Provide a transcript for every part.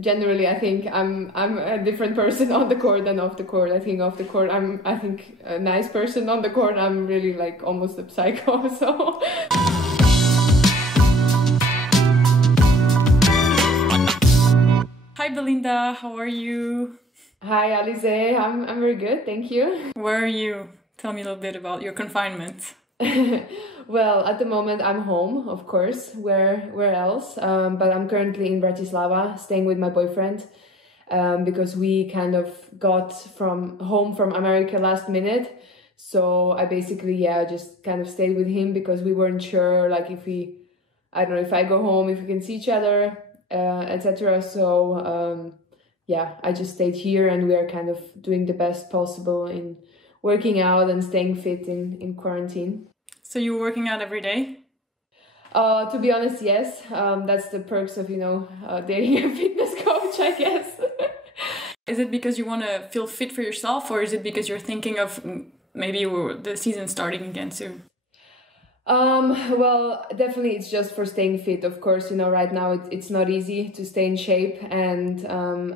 Generally, I think I'm a different person on the court than off the court. I think off the court, I think a nice person. On the court, I'm really like almost a psycho. So. Hi Belinda, how are you? Hi Alizé, I'm very good, thank you. Where are you? Tell me a little bit about your confinement. Well, at the moment I'm home, of course. Where else? But I'm currently in Bratislava, staying with my boyfriend, because we kind of got home from America last minute. So I basically, just kind of stayed with him because we weren't sure, like I don't know, if I go home, if we can see each other, etc. So I just stayed here, and we are kind of doing the best possible in working out and staying fit in quarantine. So you're working out every day? To be honest, yes. That's the perks of, dating a fitness coach, I guess. Is it because you want to feel fit for yourself, or is it because you're thinking of maybe the season starting again soon? Well, definitely it's just for staying fit. Of course, right now it's not easy to stay in shape, and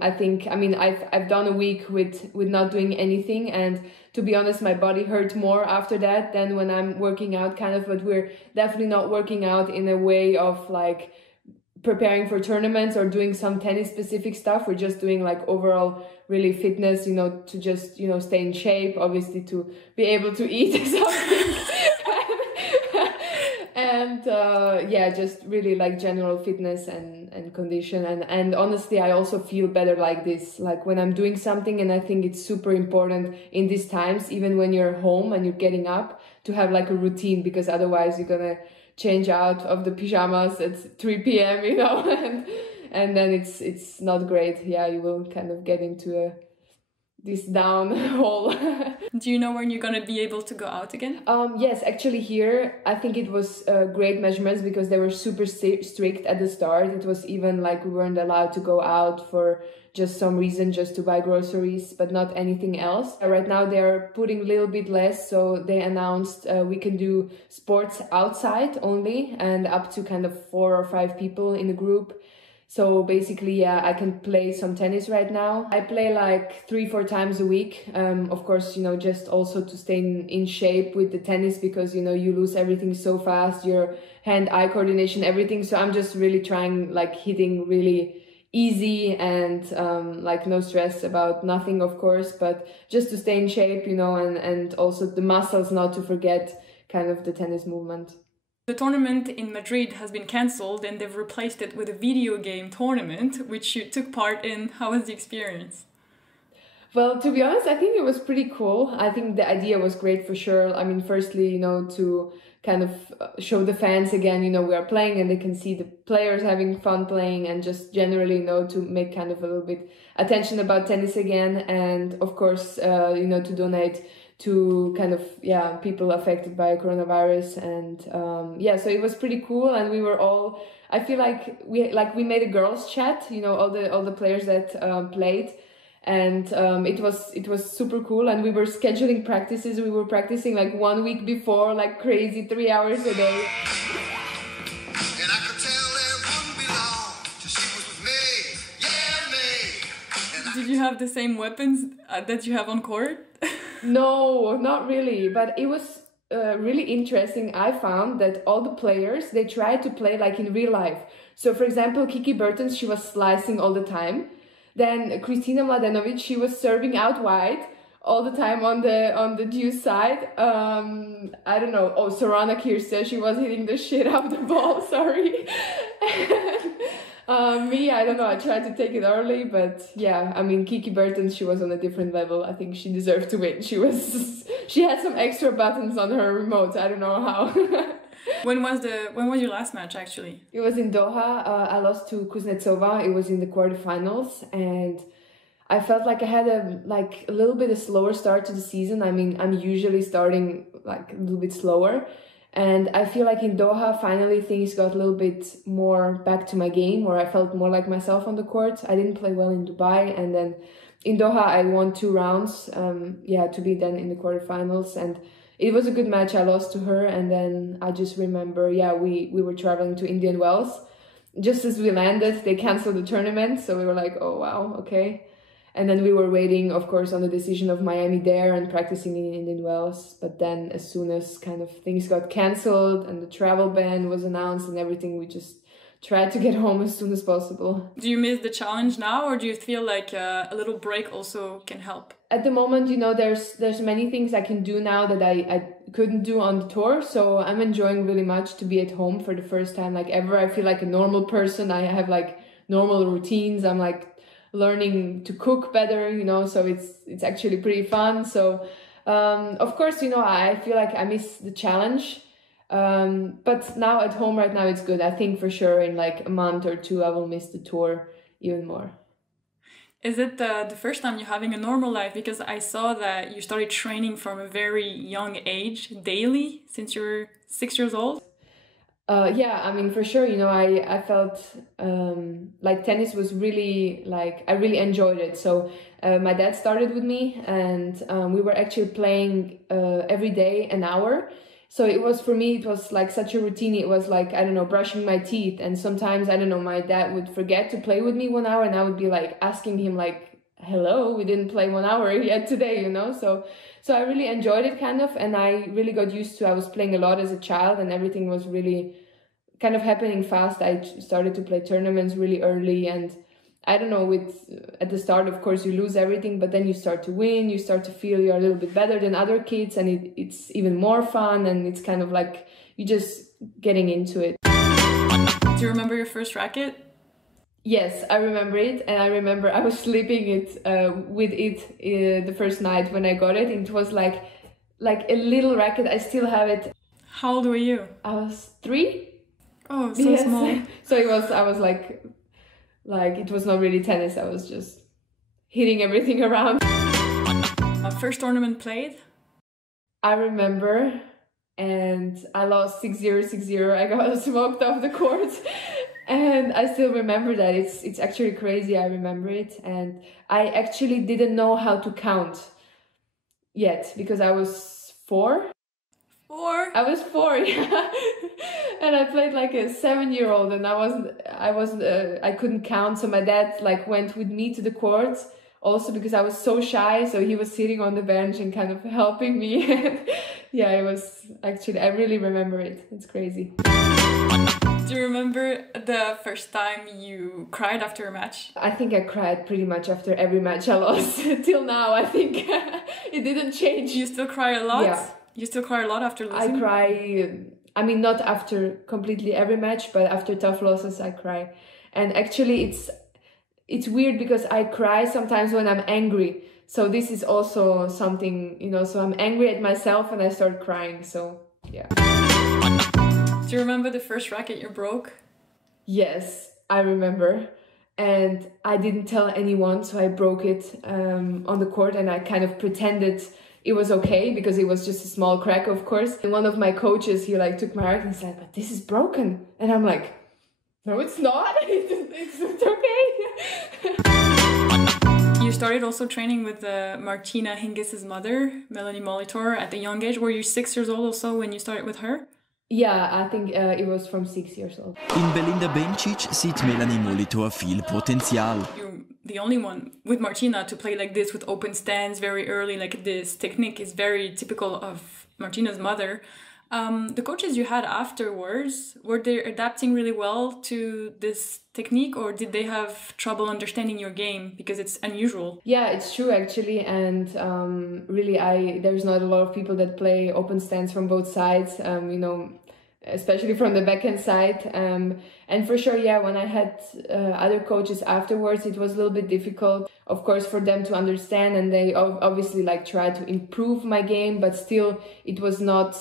I've done a week with not doing anything, and to be honest, my body hurt more after that than when I'm working out kind of, but we're definitely not working out in a way of like preparing for tournaments or doing some tennis specific stuff. We're just doing like overall really fitness, to just, stay in shape, obviously to be able to eat something. And just really like general fitness and condition. And honestly, I also feel better like this, like when I'm doing something. And I think it's super important in these times, even when you're home and you're getting up, to have like a routine, because otherwise you're gonna change out of the pajamas at 3 p.m., and then it's not great. Yeah, you will kind of get into this down hole. Do you know when you're going to be able to go out again? Yes, actually here, I think it was great measurements, because they were super strict at the start. It was even like we weren't allowed to go out for just some reason, just to buy groceries, but not anything else. Right now they're putting a little bit less, so they announced we can do sports outside only, and up to kind of 4 or 5 people in a group. So basically, I can play some tennis right now. I play like 3-4 times a week. Of course, just also to stay in shape with the tennis, because, you lose everything so fast, your hand-eye coordination, everything. So I'm just really trying, like hitting really easy and like no stress about nothing, of course, but just to stay in shape, and also the muscles, not to forget kind of the tennis movement. The tournament in Madrid has been cancelled, and they've replaced it with a video game tournament, which you took part in. How was the experience? Well, to be honest, I think it was pretty cool. I think the idea was great for sure. I mean, firstly, to kind of show the fans again, we are playing, and they can see the players having fun playing, and just generally, to make kind of a little bit attention about tennis again. And of course, to donate to kind of, people affected by coronavirus. And so it was pretty cool. And we were all, I feel like we made a girls chat, all the players that played. And it was super cool. And we were scheduling practices. We were practicing like 1 week before, like crazy, 3 hours a day. Did you have the same weapons that you have on court? No, not really. But it was really interesting. I found that all the players, they tried to play like in real life. So for example, Kiki Bertens, she was slicing all the time. Then Kristina Mladenovic, she was serving out wide all the time on the deuce side. I don't know. Oh, Sorana Kirsta, she was hitting the shit out of the ball. Sorry. Me, I don't know. I tried to take it early, but yeah, I mean, Kiki Bertens, she was on a different level. I think she deserved to win. She had some extra buttons on her remote. I don't know how. When was your last match actually? It was in Doha. I lost to Kuznetsova. It was in the quarterfinals, and I felt like I had a little bit of slower start to the season. I mean, I'm usually starting like a little bit slower. And I feel like in Doha, finally things got a little bit more back to my game, where I felt more like myself on the court. I didn't play well in Dubai, and then in Doha I won 2 rounds, to be then in the quarterfinals. And it was a good match. I lost to her, and then I just remember, we were traveling to Indian Wells, just as we landed, they canceled the tournament. So we were like, oh, wow, okay. And then we were waiting, of course, on the decision of Miami Dare and practicing in Indian Wells. But then as soon as kind of things got canceled and the travel ban was announced and everything, we just tried to get home as soon as possible. Do you miss the challenge now, or do you feel like a little break also can help? At the moment, you know, there's many things I can do now that I couldn't do on the tour. So I'm enjoying really much to be at home for the first time like ever. I feel like a normal person. I have like normal routines. I'm like learning to cook better, you know, so it's actually pretty fun. So of course, you know, I feel like I miss the challenge, but now at home right now it's good. I think for sure in like a month or two I will miss the tour even more. Is it the first time you're having a normal life? Because I saw that you started training from a very young age daily since you're 6 years old. Yeah, I mean, for sure, you know, I felt like tennis was really, like, I really enjoyed it. So my dad started with me and we were actually playing every day an hour. So it was, for me, it was like such a routine. It was like, I don't know, brushing my teeth. And sometimes, I don't know, my dad would forget to play with me 1 hour and I would be like asking him like, hello, we didn't play 1 hour yet today, you know? So I really enjoyed it kind of, and I really got used to, I was playing a lot as a child and everything was really kind of happening fast. I started to play tournaments really early, and I don't know, at the start, of course, you lose everything, but then you start to win, you start to feel you're a little bit better than other kids, and it's even more fun, and it's kind of like you're just getting into it. Do you remember your first racket? Yes, I remember it, and I remember I was sleeping with it the first night when I got it. It was like a little racket. I still have it. How old were you? I was 3. Oh, so small. So I was like it was not really tennis. I was just hitting everything around. First tournament played? I remember, and I lost 6-0, 6-0. I got smoked off the court. And I still remember that. It's actually crazy. I remember it. And I actually didn't know how to count yet because I was 4. I was 4, yeah. And I played like a 7-year-old, and I couldn't count. So my dad like went with me to the court also because I was so shy. So he was sitting on the bench and kind of helping me. Yeah, it was actually, I really remember it. It's crazy. Do you remember the first time you cried after a match? I think I cried pretty much after every match I lost. Till now, I think it didn't change. You still cry a lot? Yeah. You still cry a lot after losing? I cry, I mean, not after completely every match, but after tough losses, I cry. And actually, it's weird because I cry sometimes when I'm angry. So this is also something, you know, so I'm angry at myself and I start crying. So, yeah. Do you remember the first racket you broke? Yes, I remember. And I didn't tell anyone, so I broke it on the court, and I kind of pretended it was okay because it was just a small crack, of course. And one of my coaches, he like took my racket and said, but this is broken. And I'm like, no, it's not. It's okay. You started also training with Martina Hingis' mother, Melanie Molitor, at a young age. Were you 6 years old also when you started with her? Yeah, I think it was from 6 years old. In Belinda Bencic sieht Melanie Molitor viel Potenzial. You're the only one with Martina to play like this with open stands very early. Like this technique is very typical of Martina's mother. The coaches you had afterwards, were they adapting really well to this technique, or did they have trouble understanding your game because it's unusual? Yeah, it's true actually, and really there's not a lot of people that play open stands from both sides, you know, especially from the backhand side. And for sure, yeah, when I had other coaches afterwards, it was a little bit difficult, of course, for them to understand, and they obviously like tried to improve my game, but still it was not,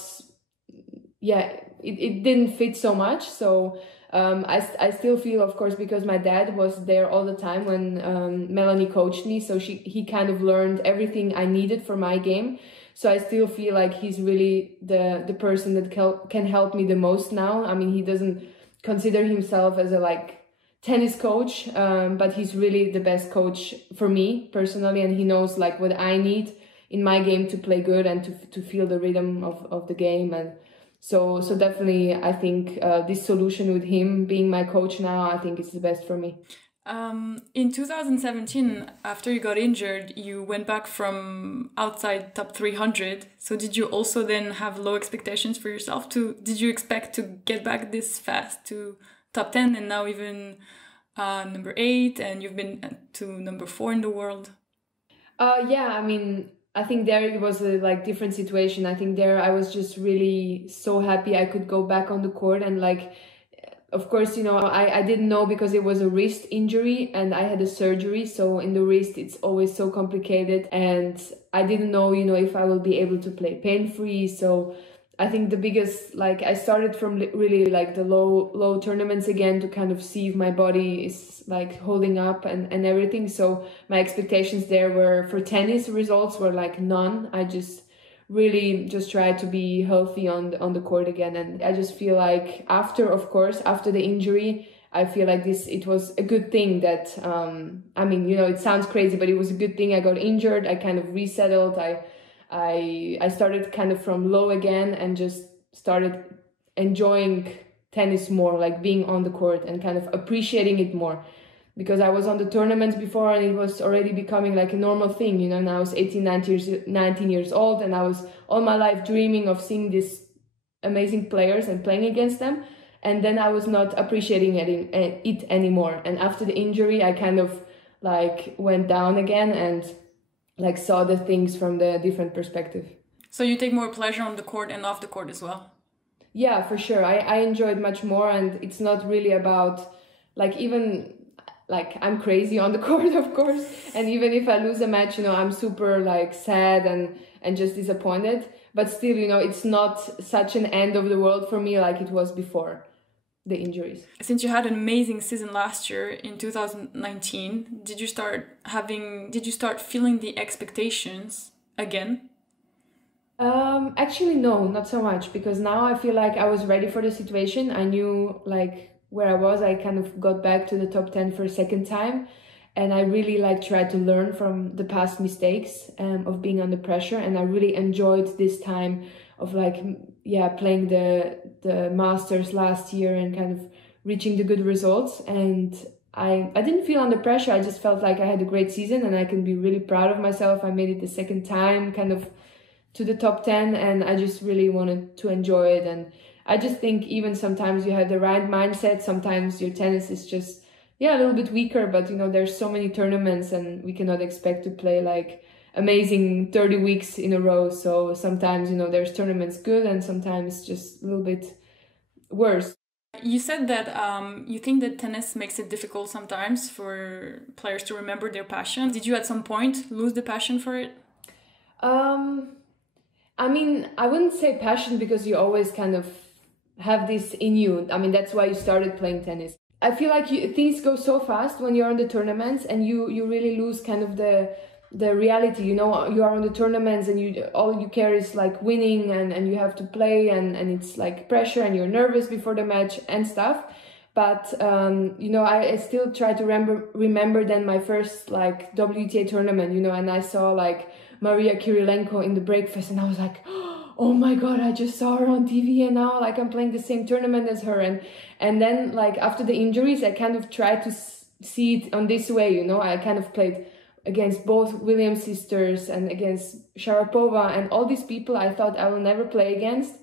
yeah, it didn't fit so much. So I still feel, of course, because my dad was there all the time when Melanie coached me, so he kind of learned everything I needed for my game. So I still feel like he's really the person that can help me the most now. I mean, he doesn't consider himself as a like tennis coach, but he's really the best coach for me personally, and he knows like what I need in my game to play good and to feel the rhythm of the game. And So definitely, I think this solution with him being my coach now, I think it's the best for me. In 2017, after you got injured, you went back from outside top 300. So did you also then have low expectations for yourself? Did you expect to get back this fast to top 10 and now even number 8, and you've been to number 4 in the world? Yeah, I mean, I think there it was a like different situation. I think there I was just really so happy I could go back on the court, and like, of course, you know, I didn't know because it was a wrist injury and I had a surgery. So in the wrist, it's always so complicated. And I didn't know, you know, if I will be able to play pain-free. So I think the biggest, like, I started from really like the low tournaments again to kind of see if my body is like holding up and everything. So my expectations there were for tennis results were like none. I just really just try to be healthy on the court again. And I just feel like after the injury, I feel like it was a good thing that, I mean, you know, it sounds crazy, but it was a good thing I got injured. I kind of resettled. I started kind of from low again and just started enjoying tennis more, like being on the court and kind of appreciating it more. Because I was on the tournaments before and it was already becoming like a normal thing, you know, and I was 19 years old, and I was all my life dreaming of seeing these amazing players and playing against them. And then I was not appreciating it anymore. And after the injury, I kind of like went down again and like saw the things from the different perspective. So you take more pleasure on the court and off the court as well? Yeah, for sure. I enjoy it much more, and it's not really about like even... Like, I'm crazy on the court, of course. And even if I lose a match, you know, I'm super, like, sad and just disappointed. But still, you know, it's not such an end of the world for me like it was before the injuries. Since you had an amazing season last year in 2019, did you start feeling the expectations again? Actually, no, not so much. Because now I feel like I was ready for the situation. I knew, like... where I was, I kind of got back to the top 10 for a second time, and I really like tried to learn from the past mistakes of being under pressure, and I really enjoyed this time of like, yeah, playing the Masters last year and kind of reaching the good results. And I didn't feel under pressure. I just felt like I had a great season and I can be really proud of myself. I made it the second time kind of to the top 10, and I just really wanted to enjoy it. And I just think even sometimes you have the right mindset, sometimes your tennis is just, yeah, a little bit weaker, but you know, there's so many tournaments and we cannot expect to play like amazing 30 weeks in a row. So sometimes, you know, there's tournaments good and sometimes just a little bit worse. You said that you think that tennis makes it difficult sometimes for players to remember their passion. Did you at some point lose the passion for it? I mean, I wouldn't say passion because you always kind of have this in you. I mean, that's why you started playing tennis. I feel like things go so fast when you're on the tournaments, and you really lose kind of the reality. You know, you are on the tournaments and all you care is like winning, and you have to play, and it's like pressure and you're nervous before the match and stuff. But you know, I still try to remember then my first like WTA tournament, you know, and I saw like Maria Kirilenko in the breakfast, and I was like, oh my God, I just saw her on TV and now like I'm playing the same tournament as her. And then like after the injuries, I kind of tried to see it on this way, you know, I kind of played against both Williams sisters and against Sharapova and all these people I thought I will never play against.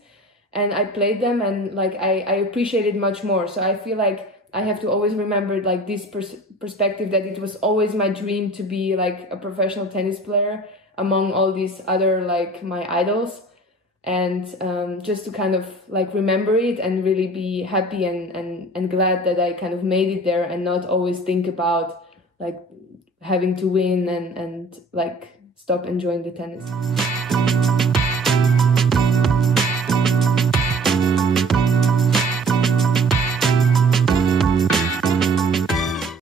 And I played them, and like I appreciate it much more. So I feel like I have to always remember like this perspective that it was always my dream to be like a professional tennis player among all these other like my idols. And just to kind of like remember it and really be happy and glad that I kind of made it there, and not always think about like having to win and like stop enjoying the tennis.